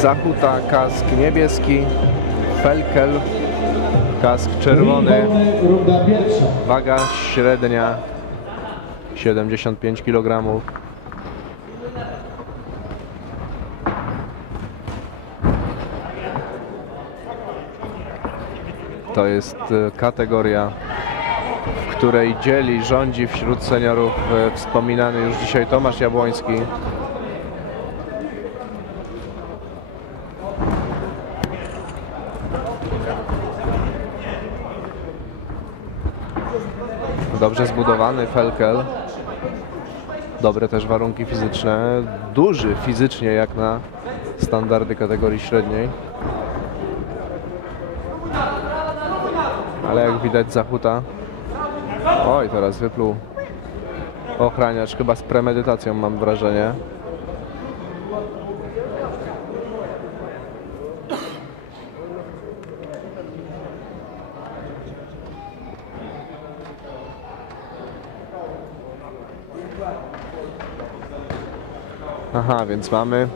Zachuta kask niebieski, Felkel kask czerwony, waga średnia 75 kg. To jest e, kategoria, w której dzieli, rządzi wśród seniorów e, wspominany już dzisiaj Tomasz Jabłoński. Dobrze zbudowany Felkel. Dobre też warunki fizyczne. Duży fizycznie jak na standardy kategorii średniej. Ale jak widać Zachuta. Oj, teraz wypluł ochraniacz. Chyba z premedytacją mam wrażenie. Aha, więc mamy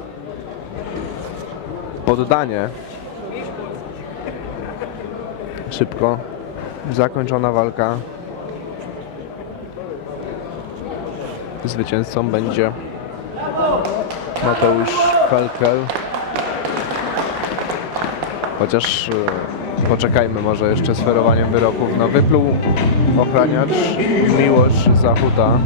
poddanie. Szybko zakończona walka. Zwycięzcą będzie Mateusz Felkel. Chociaż e, poczekajmy może jeszcze z ferowaniem wyroków. No wypluł ochraniacz Miłosz Zachuta.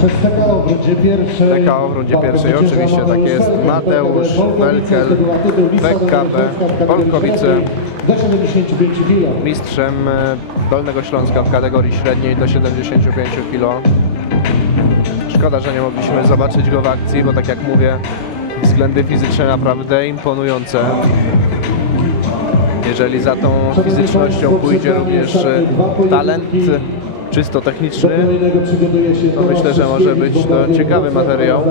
Przez TKO w rundzie pierwszej. TKO w rundzie pierwszej, oczywiście, tak jest. Mateusz Felkel, PKB, Polkowice. Do 75 kg. mistrzem e, Dolnego Śląska w kategorii średniej do 75 kg. Szkoda, że nie mogliśmy zobaczyć go w akcji, bo tak jak mówię, względy fizyczne naprawdę imponujące. Jeżeli za tą fizycznością pójdzie również e, talent czysto techniczny, to myślę, że może być to ciekawy materiał.